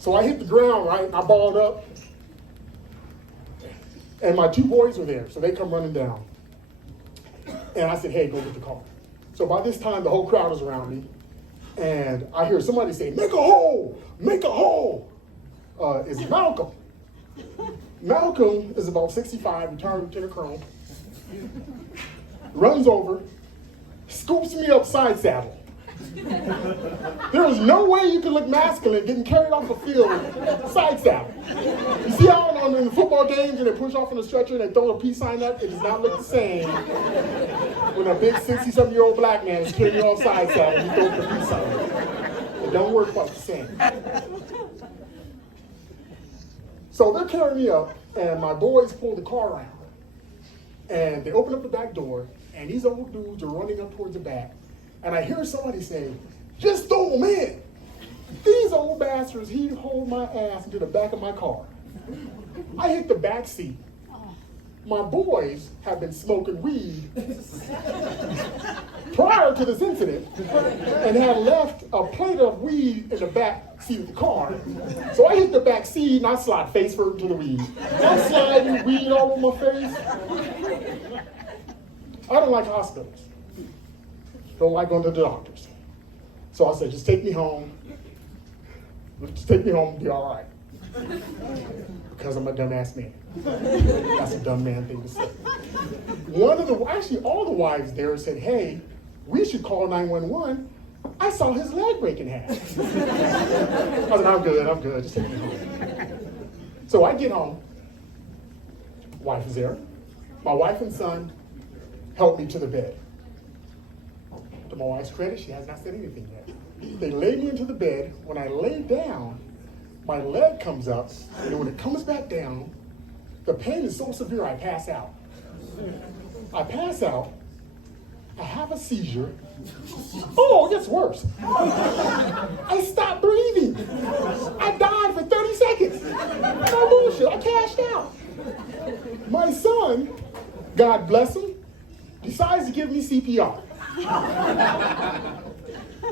So I hit the ground, right? And I balled up. And my two boys were there, so they come running down. And I said, hey, go get the car. So by this time, the whole crowd is around me. And I hear somebody say, make a hole, make a hole. It's Malcolm. Malcolm is about 65, retired lieutenant colonel. Runs over, scoops me up side saddle. There is no way you can look masculine getting carried off the field side saddle. You see how in the football games when they push off on the stretcher and they throw a peace sign up? It does not look the same when a big 60-something-year-old black man is carrying you off side saddle and you throw the peace sign up. It don't work quite the same. So they're carrying me up, and my boys pull the car around. And they open up the back door, and these old dudes are running up towards the back. And I hear somebody say, just throw them in. These old bastards, he'd hold my ass into the back of my car. I hit the back seat. My boys have been smoking weed prior to this incident and had left a plate of weed in the back seat of the car. So I hit the back seat and I slide face first into the weed. I'm sliding weed all over my face. I don't like hospitals. Don't like going to the doctors. So I said, just take me home. Just take me home and be all right. Because I'm a dumbass man. That's a dumb man thing to say. Actually all the wives there said, hey, we should call 911. I saw his leg break in half. I said, I'm good, just take me home. So I get home, wife is there. My wife and son help me to the bed. To my wife's credit, she has not said anything yet. They lay me into the bed. When I lay down, my leg comes up, and when it comes back down, the pain is so severe I pass out. I pass out, I have a seizure. Oh, it gets worse. I stopped breathing. I died for 30 seconds. No bullshit, I cashed out. My son, God bless him, decides to give me CPR.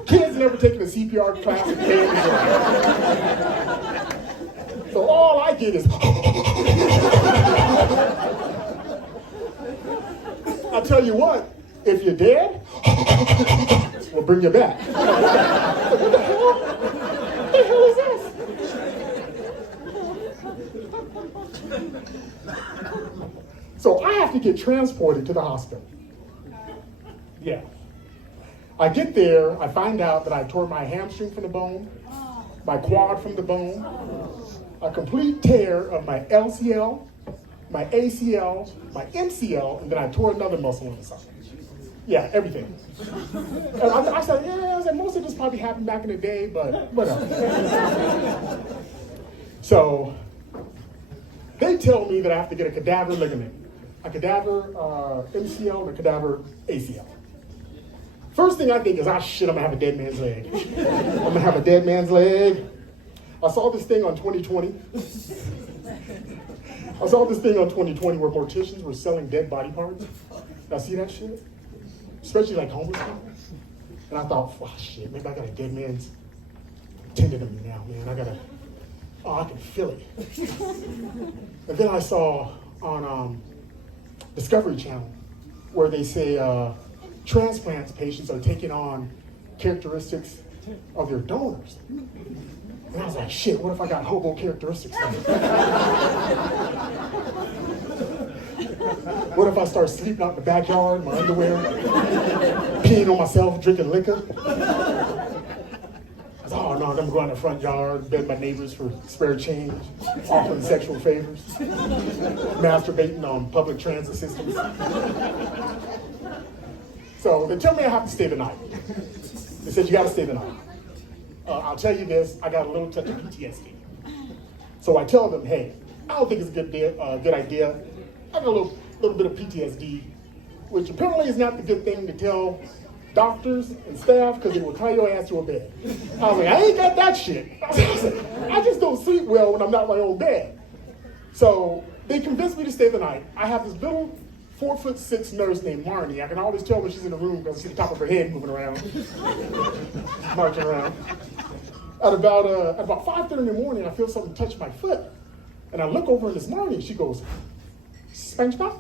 Kids never taken a CPR class in their So all I get is I tell you what, if you're dead, we'll bring you back. What the hell? What the hell is this? So I have to get transported to the hospital. Yeah. I get there, I find out that I tore my hamstring from the bone, my quad from the bone, a complete tear of my LCL, my ACL, my MCL, and then I tore another muscle in the side. Yeah, everything. And I said, most of this probably happened back in the day, but whatever. So they tell me that I have to get a cadaver ligament, a cadaver MCL, and a cadaver ACL. First thing I think is, shit, I'm gonna have a dead man's leg. I'm gonna have a dead man's leg. I saw this thing on 2020. Where morticians were selling dead body parts. Y'all see that shit? Especially like homeless people. And I thought, shit, maybe I got a dead man's tendon in me now, man. I can feel it. And then I saw on Discovery Channel where they say transplants patients are taking on characteristics of their donors. And I was like, shit, what if I got hobo characteristics? What if I start sleeping out in the backyard, my underwear, peeing on myself, drinking liquor? I said, oh no, I'm gonna go out in the front yard, beg my neighbors for spare change, offering sexual favors, masturbating on public transit systems. So they tell me I have to stay the night. They said, you gotta stay the night. I'll tell you this, I got a little touch of PTSD. So I tell them, hey, I don't think it's a good idea. I got a little bit of PTSD, which apparently is not the good thing to tell doctors and staff because they will tie your ass to a bed. I was like, I ain't got that shit. I just don't sleep well when I'm not in my own bed. So they convinced me to stay the night. I have this little 4'6" nurse named Marnie. I can always tell when she's in the room because I see the top of her head moving around, marching around. At about 5:30 in the morning, I feel something touch my foot. And I look over in this morning, she goes, SpongeBob?